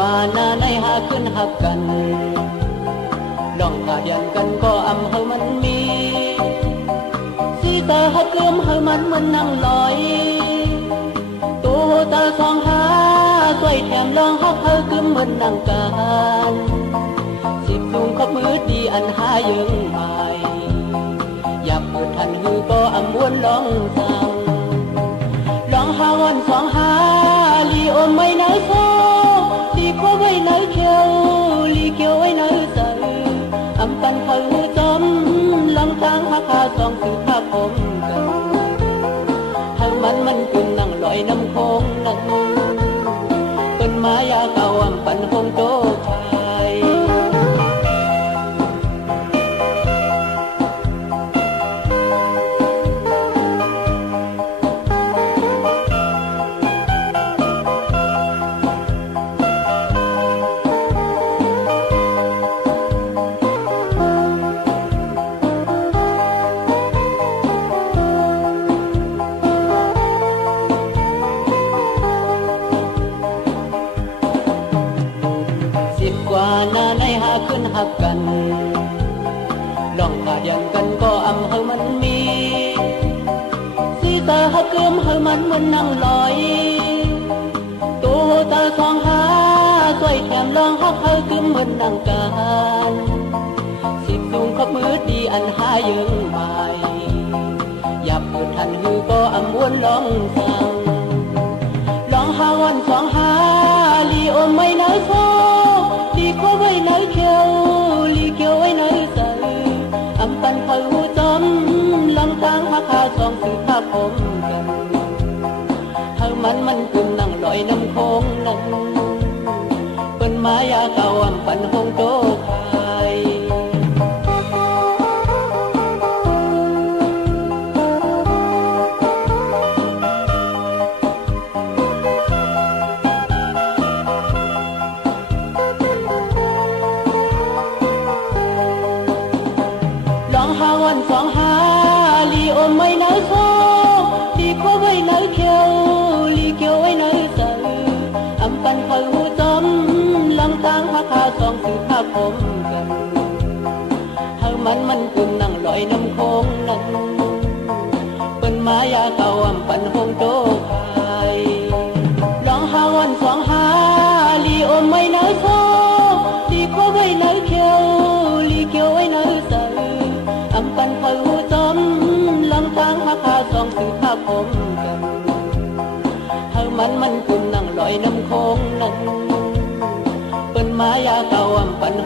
ว่าหน้าในหาขึ้นหักกันลองหาเดียนกันก็อำเฮามันมีสีตาหักเลื่อมเฮามันนั่งลอยตัวตาสองหาสวยแถมลองหักเฮาคือมันนั่งกันสิบลุงขบมือดีอันหายังใหม่อยากเปิดทันหือก็อำวนลองสั่งลองหาวันสองหาลีโอมไม่ไหนโซลีโคไว้ไหนเขียวลีเขียวไว้ไหนใสอำปันเขาจอมลองตั้งหักหาสองสือภาพผมกันทางมันขึ้นนั่งลอยน้ำโคงนั้นเป็นมายาเก่าอำปันคงโตไทยหน้าในหาขึ้นหักกันลองหาเดียงกันก็อำเฮามันมีสีตาหักเลื่อมเฮามันนั่งลอยตัวตาสองหาสวยแถมลองหักเฮาคือมันนั่งกันสิบลุงขบมือดีอันหายังใหม่อยากเปิดทันหือก็อำวนลองสั่งลองหาวันสองหาลีโอมไม่ไหนโซลีโคไว้ไหนเขียวลีเขียวไว้ไหนใสอำปันเขาจอมลำตั้งหักหาสองสือภาพผมกันเฮามันขึ้นนั่งลอยน้ำโคงนั้นเป็นมายาเก่าอำปันคงโตไทยหาวันสองหาลีโอมไม่ไหนโซลีโคไว้ไหนเขียวลีเขียวไว้ไหนใสอำปันเขาจอมลำตั้งหักหาสองสือภาพผมกันเฮามันขึ้นนั่งลอยน้ำโคงนั้นเป็นมายาเก่าอำปันคงโตไทยลองหาวันสองหาลีโอมไม่ไหนโซลีโคไว้ไหนเขียวลีเขียวไว้ไหนใสอำปันเขาจอมลำตั้งหักหาสองสือภาพผมกันเฮามันขึ้นนั่งลอยน้ำโคงนั้นเป็นมายาเก่าอำปันค